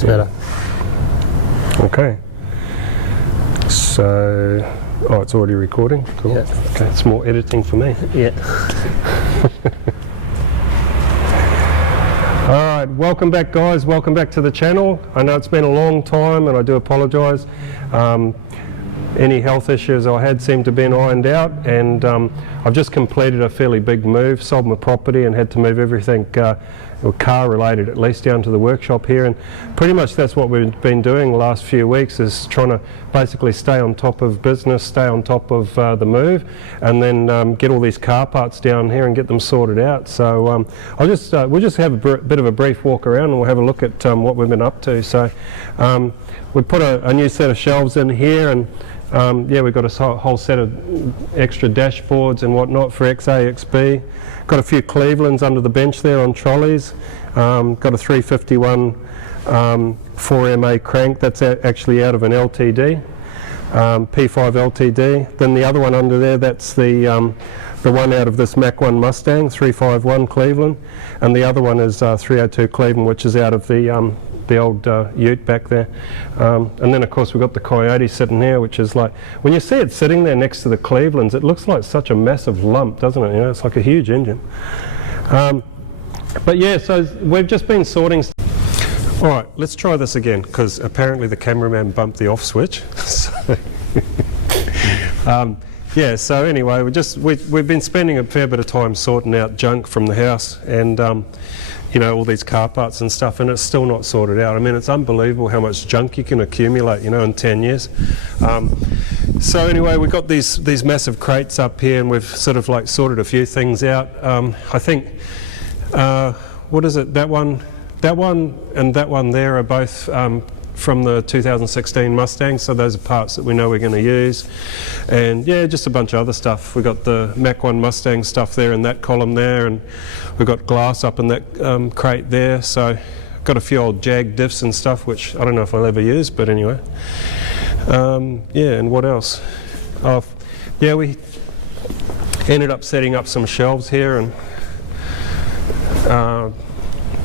It's better. Okay. So, oh, it's already recording. Cool. Yeah. Okay, it's more editing for me. Yeah. Alright, welcome back guys, welcome back to the channel. I know it's been a long time and I do apologise. Any health issues I had seem to have been ironed out, and I've just completed a fairly big move, sold my property and had to move everything car related at least down to the workshop here, and pretty much that's what we've been doing the last few weeks, is trying to basically stay on top of business, stay on top of the move, and then get all these car parts down here and get them sorted out. So we'll just have a bit of a brief walk around and we'll have a look at what we've been up to. So we put a new set of shelves in here, and yeah, we've got a whole set of extra dashboards and whatnot for XA, XB. Got a few Clevelands under the bench there on trolleys. Got a 351 4MA crank that's actually out of an LTD, P5 LTD. Then the other one under there, that's the one out of this Mach 1 Mustang 351 Cleveland, and the other one is 302 Cleveland, which is out of the old ute back there. And then of course we've got the Coyote sitting here, which is like, when you see it sitting there next to the Clevelands, it looks like such a massive lump, doesn't it? You know, it's like a huge engine. But yeah, so we've just been sorting. All right, let's try this again, because apparently the cameraman bumped the off switch. So yeah, so anyway, we've been spending a fair bit of time sorting out junk from the house, and you know, all these car parts and stuff, and it's still not sorted out. I mean, it's unbelievable how much junk you can accumulate, you know, in 10 years. So anyway, we've got these massive crates up here, and we've sort of like sorted a few things out. I think, what is it, that one and that one there are both from the 2016 Mustang, so those are parts that we know we're going to use. And yeah, just a bunch of other stuff. We've got the Mach 1 Mustang stuff there in that column there, and we've got glass up in that crate there. So got a few old Jag diffs and stuff, which I don't know if I'll ever use, but anyway. Yeah, and what else? Yeah, we ended up setting up some shelves here, and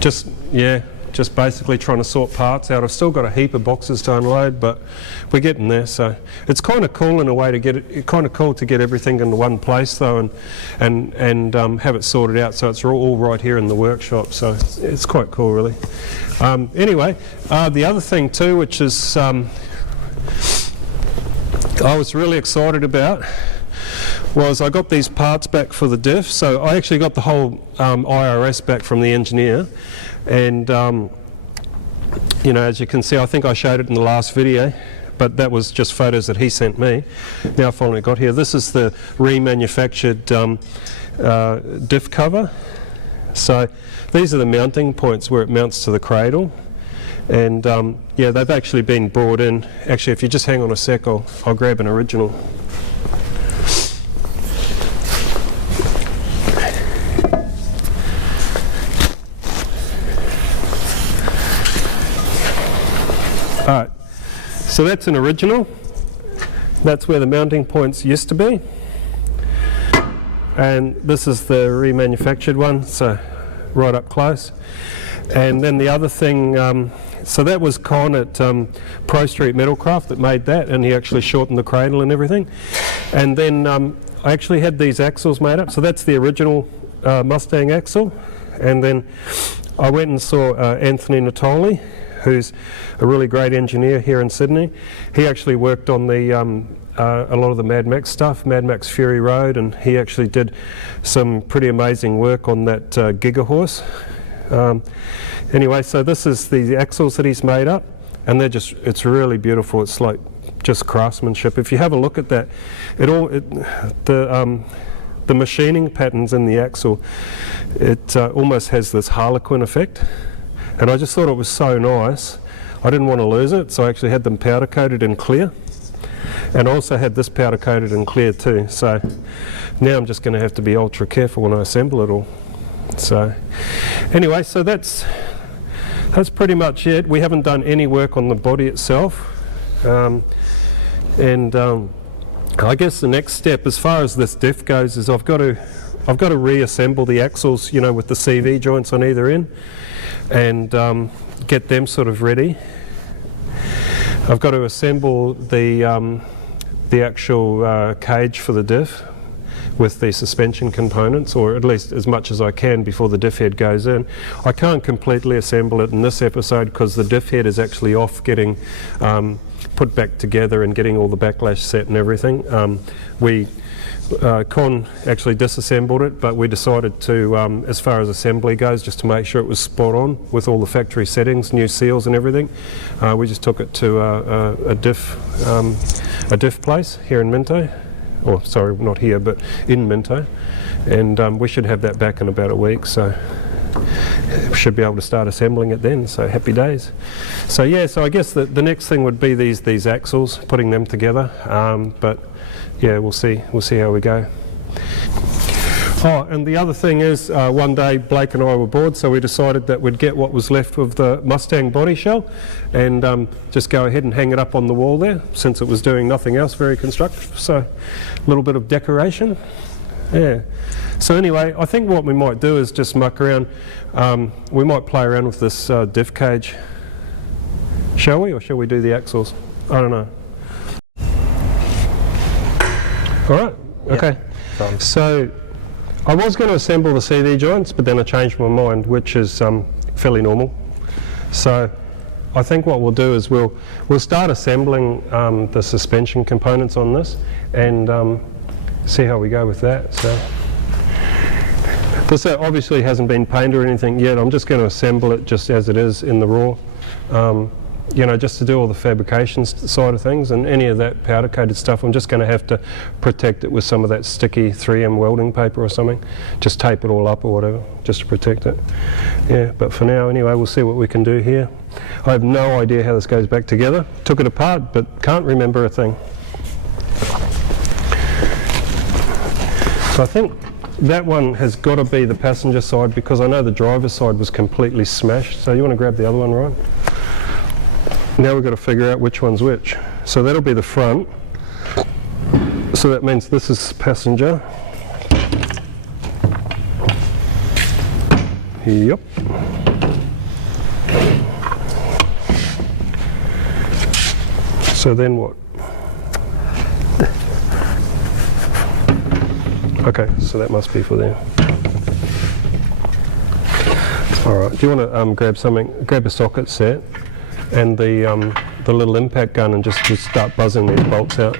just basically trying to sort parts out. I've still got a heap of boxes to unload, but we're getting there. So it's kind of cool in a way to get it, kind of cool to get everything into one place though, and have it sorted out, so it's all right here in the workshop. So it's quite cool, really. Anyway, the other thing too, which is I was really excited about, was I got these parts back for the diff. So I actually got the whole IRS back from the engineer, and you know, as you can see, I think I showed it in the last video, but that was just photos that he sent me. Now I finally got here. This is the remanufactured diff cover. So these are the mounting points where it mounts to the cradle, and yeah, they've actually been brought in. Actually, if you just hang on a sec, I'll grab an original. Alright, so that's an original. That's where the mounting points used to be. And this is the remanufactured one, so right up close. And then the other thing, so that was Con at Pro Street Metalcraft that made that, and he actually shortened the cradle and everything. And then I actually had these axles made up, so that's the original Mustang axle. And then I went and saw Anthony Natoli, who's a really great engineer here in Sydney. He actually worked on the a lot of the Mad Max stuff, Mad Max Fury Road, and he actually did some pretty amazing work on that Giga Horse. Anyway, so this is the axles that he's made up, and they're just, it's really beautiful. It's like just craftsmanship. If you have a look at that, the machining patterns in the axle, it almost has this Harlequin effect. And I just thought it was so nice. I didn't want to lose it, so I actually had them powder coated in clear, and also had this powder coated in clear too. So now I'm just going to have to be ultra careful when I assemble it all. So anyway, so that's pretty much it. We haven't done any work on the body itself, and I guess the next step as far as this diff goes is I've got to I've got to reassemble the axles, you know, with the CV joints on either end, and get them sort of ready. I've got to assemble the actual cage for the diff with the suspension components, or at least as much as I can before the diff head goes in. I can't completely assemble it in this episode because the diff head is actually off getting put back together and getting all the backlash set and everything. Con actually disassembled it, but we decided to, as far as assembly goes, just to make sure it was spot on with all the factory settings, new seals and everything. We just took it to a diff place here in Minto. Or sorry, not here, but in Minto, and we should have that back in about a week, so we should be able to start assembling it then, so happy days. So yeah, so I guess the next thing would be these axles, putting them together, but yeah, we'll see how we go. Oh, and the other thing is, one day Blake and I were bored, so we decided that we'd get what was left of the Mustang body shell and just go ahead and hang it up on the wall there, since it was doing nothing else very constructive. So a little bit of decoration. Yeah. So anyway, I think what we might do is just muck around. We might play around with this diff cage. Shall we, or shall we do the axles? I don't know. All right. Okay. Yep. So I was going to assemble the CV joints, but then I changed my mind, which is fairly normal. So I think what we'll do is we'll start assembling the suspension components on this, and see how we go with that. So this obviously hasn't been painted or anything yet. I'm just going to assemble it just as it is in the raw. You know, just to do all the fabrication side of things, and any of that powder coated stuff, I'm just going to have to protect it with some of that sticky 3M welding paper or something. Just tape it all up or whatever, just to protect it. Yeah, but for now anyway, we'll see what we can do here. I have no idea how this goes back together. Took it apart, but can't remember a thing. So I think that one has got to be the passenger side, because I know the driver's side was completely smashed. So you want to grab the other one, Ryan? Now we've got to figure out which one's which. So that'll be the front. So that means this is passenger. Yep. So then what? Okay, so that must be for them. All right. Do you want to grab something? Grab a socket set and the little impact gun, and just start buzzing these bolts out.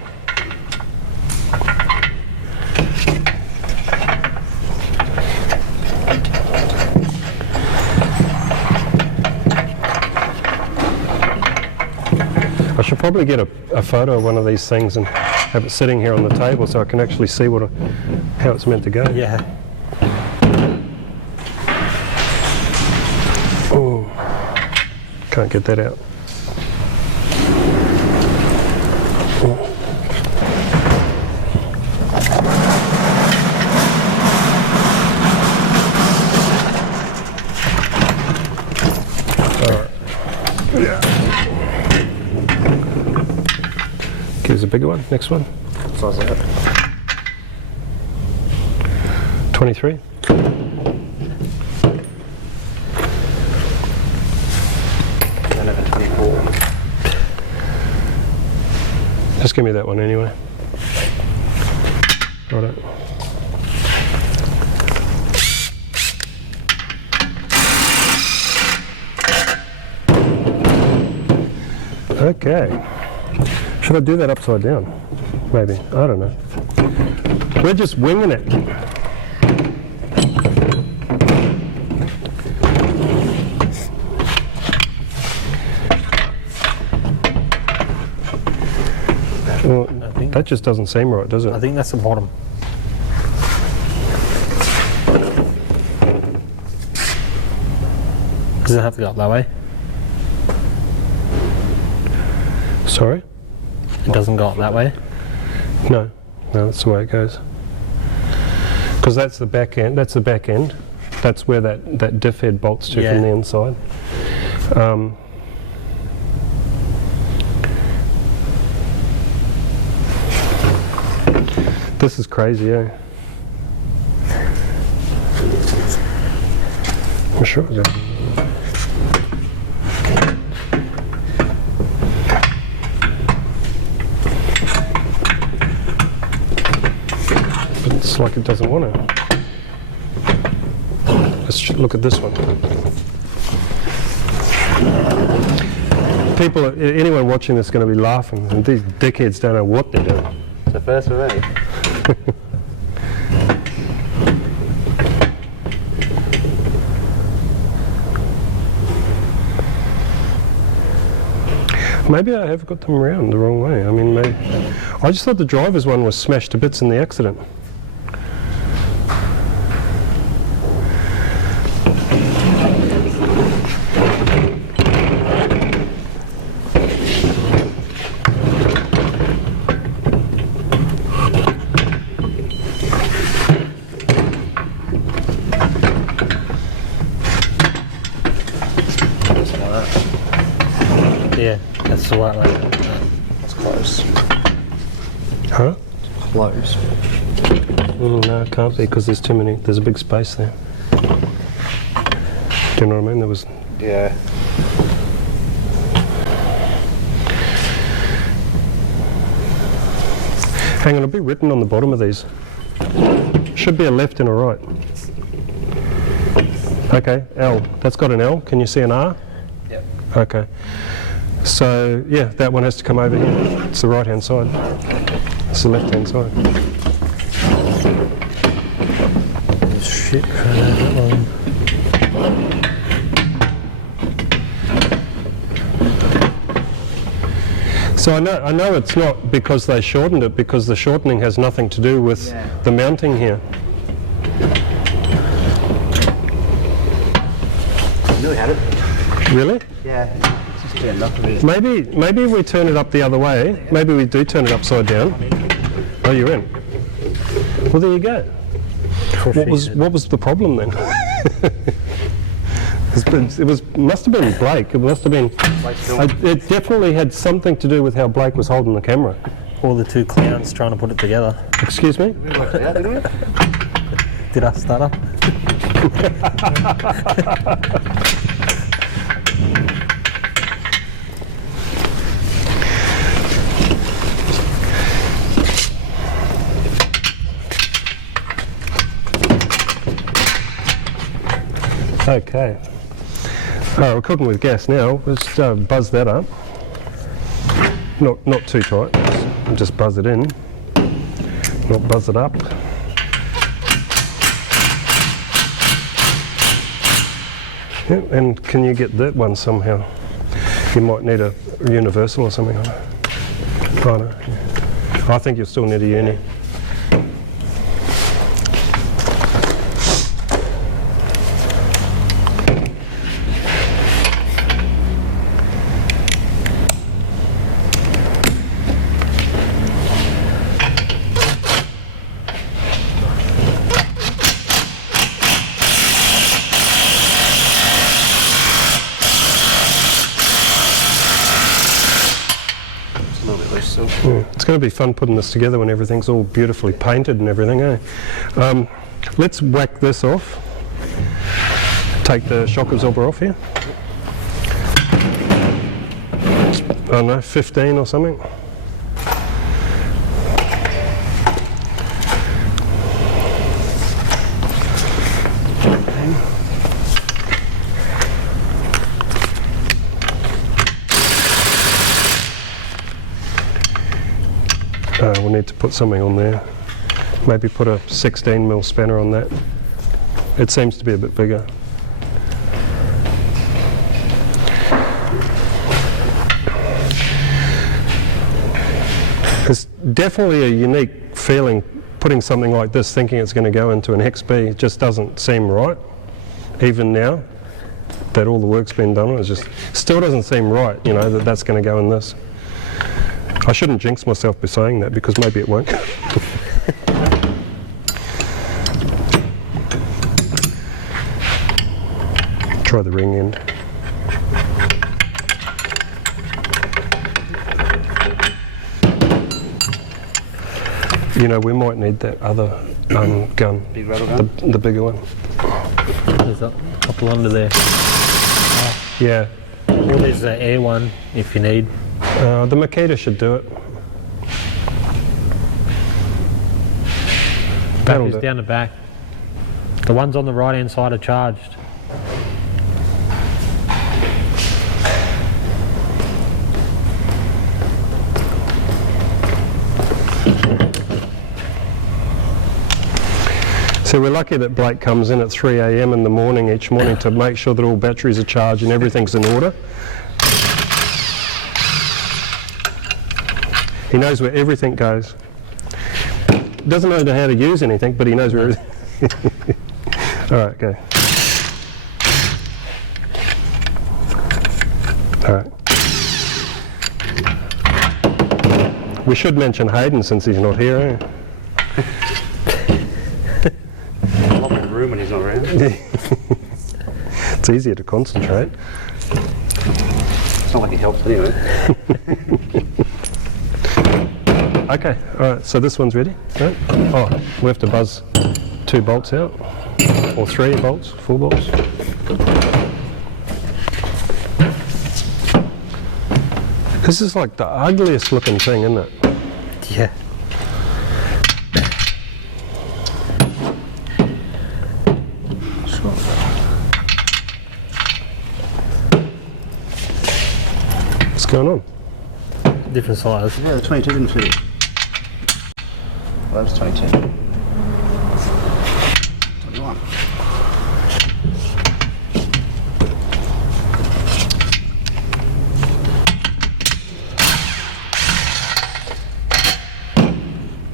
I should probably get a photo of one of these things and have it sitting here on the table so I can actually see how it's meant to go. Yeah. Oh, can't get that out. Here's a bigger one. Next one. What size is that? 23. And then a 24. Just give me that one anyway. Righto. Okay. Should I do that upside down? Maybe. I don't know. We're just winging it. Well, that just doesn't seem right, does it? I think that's the bottom. Does it have to go up that way? Sorry? It doesn't go up that way? No, that's the way it goes. Because that's the back end. That's the back end. That's where that diff head bolts to from the inside. This is crazy, eh? I'm sure. But it's like it doesn't want to. Let's look at this one. People, anyone watching this is going to be laughing, and these dickheads don't know what they're doing. It's a first for me. Maybe I have got them around the wrong way. I mean, maybe, I just thought the driver's one was smashed to bits in the accident. Yeah, that's the right way. It's close. Huh? Close. No, it can't be because there's too many. There's a big space there. Do you know what I mean? There was. Yeah. Hang on, it'll be written on the bottom of these. Should be a left and a right. Okay, L. That's got an L. Can you see an R? Yep. Okay. So, yeah, that one has to come over here. It's the right-hand side. It's the left-hand side. Shit, that one. So I know it's not because they shortened it, because the shortening has nothing to do with the mounting here. You really had it? Really? Yeah. It's just turned up a bit. Maybe we turn it up the other way. Maybe we do turn it upside down. Oh, you're in. Well, there you go. What was the problem then? Must have been Blake. It must have been. It definitely had something to do with how Blake was holding the camera. Or the two clowns trying to put it together. Excuse me? We worked it out, didn't we? Did I stutter? Okay. We're cooking with gas now. Let's buzz that up. Not too tight. Just buzz it in. Not buzz it up. Yeah, and can you get that one somehow? You might need a universal or something. I don't know. I think you'll still need a uni. Yeah, it's going to be fun putting this together when everything's all beautifully painted and everything, eh? Let's whack this off. Take the shock absorber off here. I don't know, 15 or something. We'll need to put something on there. Maybe put a 16mm spanner on that. It seems to be a bit bigger. It's definitely a unique feeling putting something like this, thinking it's going to go into an XB. It just doesn't seem right, even now that all the work's been done. It just still doesn't seem right, you know, that's going to go in this. I shouldn't jinx myself by saying that because maybe it won't. Try the ring end. You know, we might need that other gun. Big rattle gun? The bigger one. there's a couple under there. Yeah. Or there's the air one if you need. The Makita should do it. That'll Batteries do. down the back. The ones on the right hand side are charged. So we're lucky that Blake comes in at 3 a.m. in the morning each morning to make sure that all batteries are charged and everything's in order. He knows where everything goes. Doesn't know how to use anything, but he knows where everything. All right, go. All right. We should mention Hayden since he's not here, eh? I'm not in the room when he's not around. It's easier to concentrate. It's not like he helps anyway. Okay, all right, so this one's ready. Right? Oh, we have to buzz 2 bolts out, or 3 bolts, 4 bolts. This is like the ugliest looking thing, isn't it? Yeah. What's going on? Different size. Yeah, the 22 didn't fit it. Well, that was 22. 21.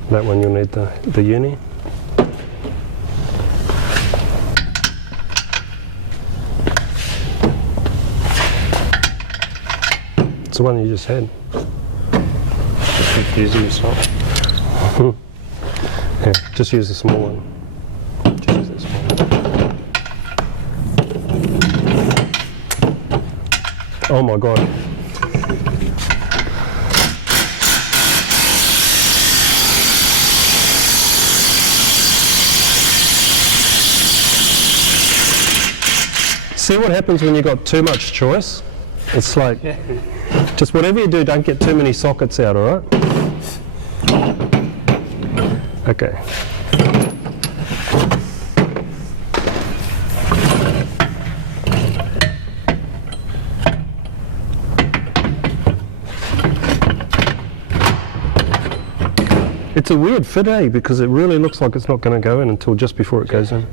That one you'll need the uni. It's the one you just had. Just confusing yourself. Yeah, just use the small one. Just use that small one. Oh my God. See what happens when you got too much choice? It's like, just whatever you do, don't get too many sockets out, all right? Okay. It's a weird fit, eh? Because it really looks like it's not going to go in until just before it goes in.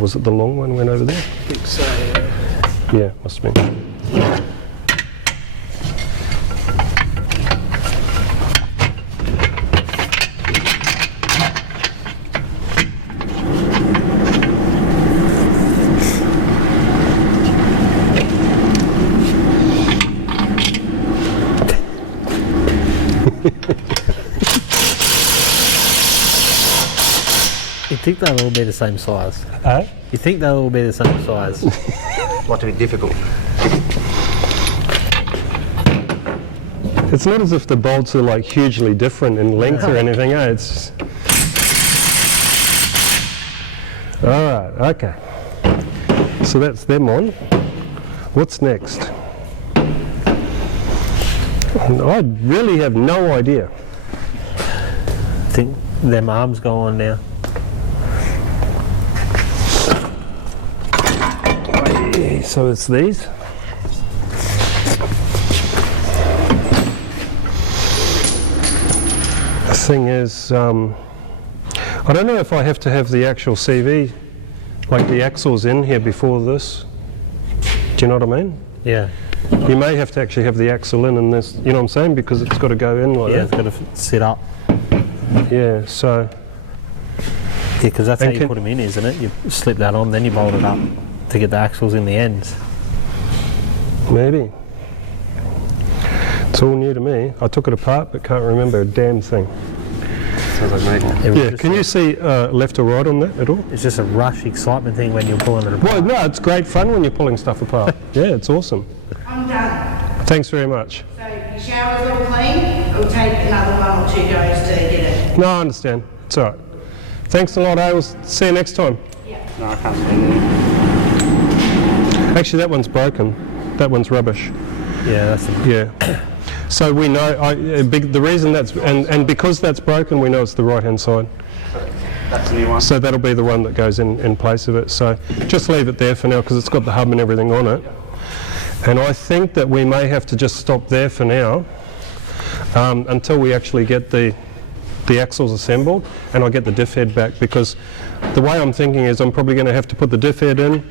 Was it the long one went over there? I think so, yeah. Yeah, must have been. You think they'll all be the same size? Eh? You think they'll all be the same size? Might be difficult. It's not as if the bolts are like hugely different in length or anything, eh? It's... Alright, okay. So that's them on. What's next? I really have no idea. I think them arms go on now. So it's these. The thing is, I don't know if I have to have the actual CV, like the axles in here before this. Do you know what I mean? Yeah. You may have to actually have the axle in this, you know what I'm saying? Because it's got to go in like Yeah, it's that. got to sit up. Yeah, so, Yeah, because that's And how you can- put them in, isn't it? You slip that on, then you bolt it up to get the axles in the ends. maybe. It's all new to me. I took it apart but can't remember a damn thing. Sounds like me. It was Yeah, just can a- you see left or right on that at all? It's just a rush excitement thing when you're pulling it apart. Well, no, it's great fun when you're pulling stuff apart. Yeah, it's awesome. I'm done. Thanks very much. So your shower's all clean. It'll take another 1 or 2 goes to get it. No, I understand. It's all right. Thanks a lot, I will see you next time. No, I can't see anything. Actually, that one's broken. That one's rubbish. Yeah, that's Yeah. So we know, the reason that's, and because that's broken, we know it's the right-hand side. That's a new one. So that'll be the one that goes in place of it. So just leave it there for now because it's got the hub and everything on it. And I think that we may have to just stop there for now until we actually get the axles assembled and I get the diff head back, because the way I'm thinking is I'm probably going to have to put the diff head in,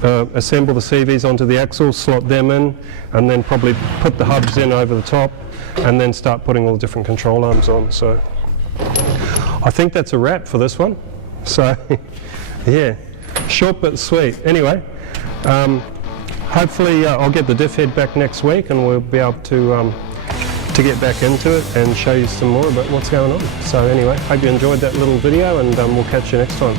assemble the CVs onto the axles, slot them in, and then probably put the hubs in over the top and then start putting all the different control arms on. So I think that's a wrap for this one. So yeah, short but sweet. Anyway, hopefully I'll get the diff head back next week and we'll be able to get back into it and show you some more about what's going on. So anyway, hope you enjoyed that little video and we'll catch you next time.